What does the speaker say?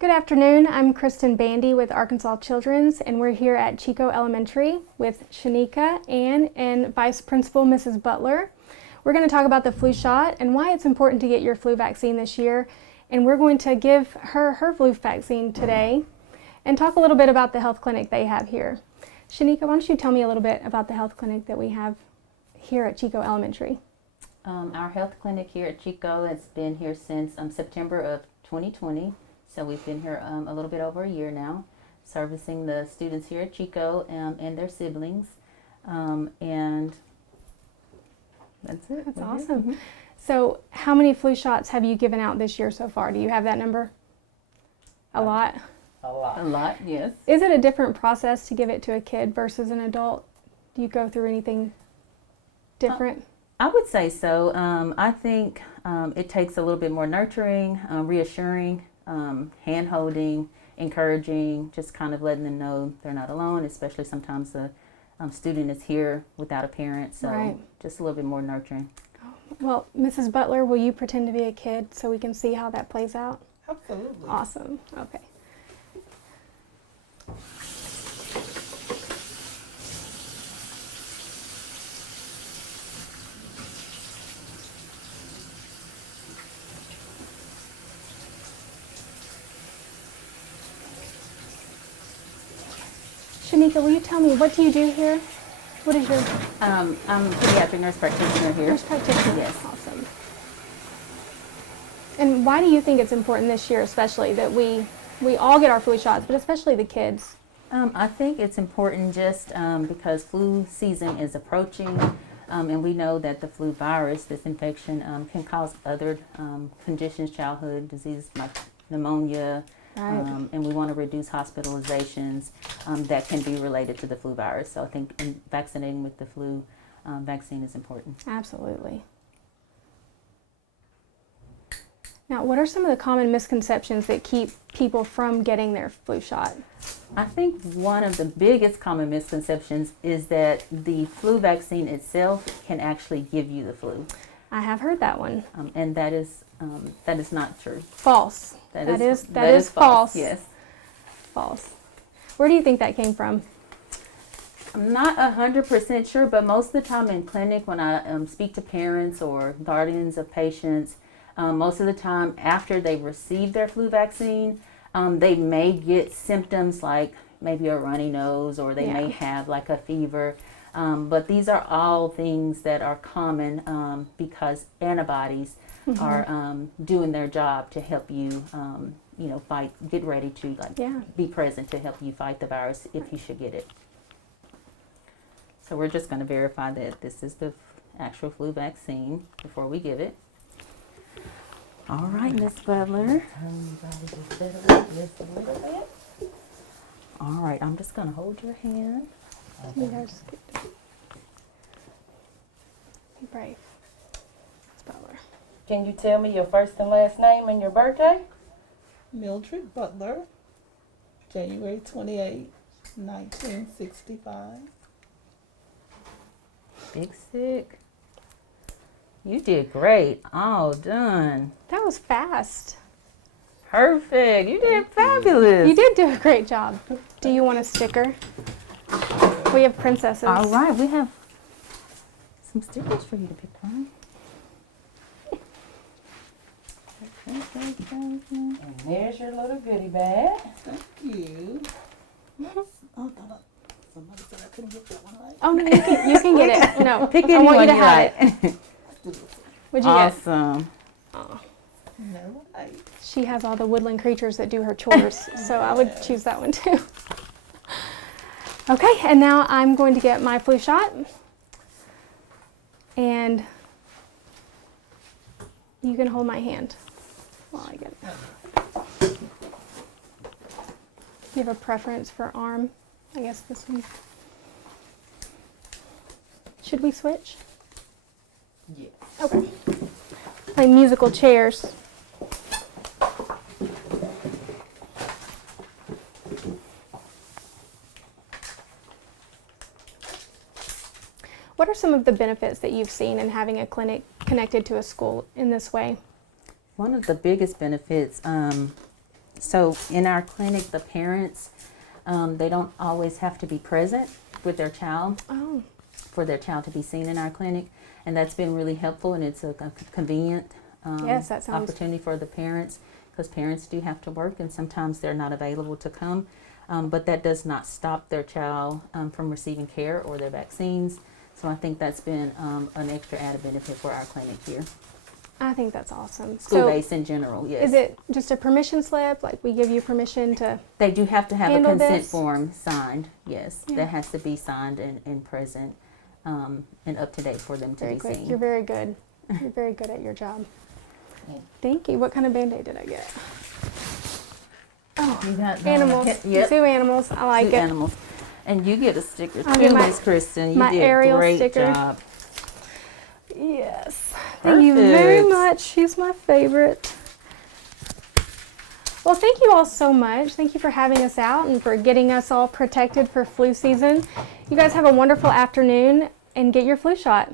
Good afternoon. I'm Kristen Bandy with Arkansas Children's, and we're here at Chicot Elementary with Shanika, Ann, and Vice Principal Mrs. Butler. We're going to talk about the flu shot and why it's important to get your flu vaccine this year, and we're going to give her flu vaccine today and talk a little bit about the health clinic they have here. Shanika, why don't you tell me a little bit about the health clinic that we have here at Chicot Elementary? Our health clinic here at Chicot has been here since September of 2020. So we've been here a little bit over a year now, servicing the students here at Chicot and their siblings. And that's it. That's awesome. Mm-hmm. So how many flu shots have you given out this year so far? Do you have that number? A lot? A lot, yes. Is it a different process to give it to a kid versus an adult? Do you go through anything different? I would say so. I think it takes a little bit more nurturing, reassuring, hand-holding, encouraging, just kind of letting them know they're not alone, especially sometimes the student is here without a parent, so right. Just a little bit more nurturing. Well, Mrs. Butler, will you pretend to be a kid so we can see how that plays out? Absolutely. Awesome. Okay. Shanika, will you tell me, what do you do here? What is your... I'm a pediatric nurse practitioner here. Nurse practitioner? Yes. Awesome. And why do you think it's important this year, especially, that we all get our flu shots, but especially the kids? I think it's important just because flu season is approaching, and we know that the flu virus, this infection, can cause other conditions, childhood diseases like pneumonia, right. And we want to reduce hospitalizations that can be related to the flu virus. So I think vaccinating with the flu vaccine is important. Absolutely. Now, what are some of the common misconceptions that keep people from getting their flu shot? I think one of the biggest common misconceptions is that the flu vaccine itself can actually give you the flu. I have heard that one. And that is not true. False. That is false. Yes. False. Where do you think that came from? I'm not 100% sure, but most of the time in clinic when I speak to parents or guardians of patients, most of the time after they receive their flu vaccine, they may get symptoms like maybe a runny nose or they may have like a fever. But these are all things that are common because antibodies are doing their job to help you, get ready to be present to help you fight the virus if you should get it. So we're just going to verify that this is the actual flu vaccine before we give it. All right, Miss Butler. All right, I'm just going to hold your hand. You guys be brave. Miss Butler. Can you tell me your first and last name and your birthday? Mildred Butler, January 28, 1965. Big sick. You did great. All done. That was fast. Perfect. You did fabulous. You did do a great job. Do you want a sticker? We have princesses. All right, we have some stickers for you to pick from. And there's your little goodie bag. Thank you. Oh, somebody said I couldn't get that one right. Oh, no, you can get it. No, Pick I want you to anyone you have like. it. What'd you Awesome. get? Oh. No, She has all the woodland creatures that do her chores, so I would choose that one too. Okay, and now I'm going to get my flu shot. And you can hold my hand while I get it. You have a preference for arm? I guess this one. Should we switch? Yes. Okay. Play musical chairs. What are some of the benefits that you've seen in having a clinic connected to a school in this way? One of the biggest benefits So in our clinic, the parents, they don't always have to be present with their child Oh, for their child to be seen in our clinic. And that's been really helpful, and it's a convenient yes, that sounds. opportunity for the parents, because parents do have to work and sometimes they're not available to come. But that does not stop their child from receiving care or their vaccines. So I think that's been an extra added benefit for our clinic here. I think that's awesome. School-based in general, yes. Is it just a permission slip? Like we give you permission to? They do have to have a handle consent this? form signed, yes. Yeah. That has to be signed and present and up to date for them to Very be quick. seen. You're very good. You're very good at your job. Yeah. Thank you. What kind of Band-Aid did I get? Oh, You got animals. Yep. Zoo animals. I like Two it. animals. And you get a sticker I'll too, get my- Miss Kristen. You my did Ariel a great sticker. job. Yes. Thank you very Perfect. much. She's my favorite. Well, thank you all so much. Thank you for having us out and for getting us all protected for flu season. You guys have a wonderful afternoon and get your flu shot.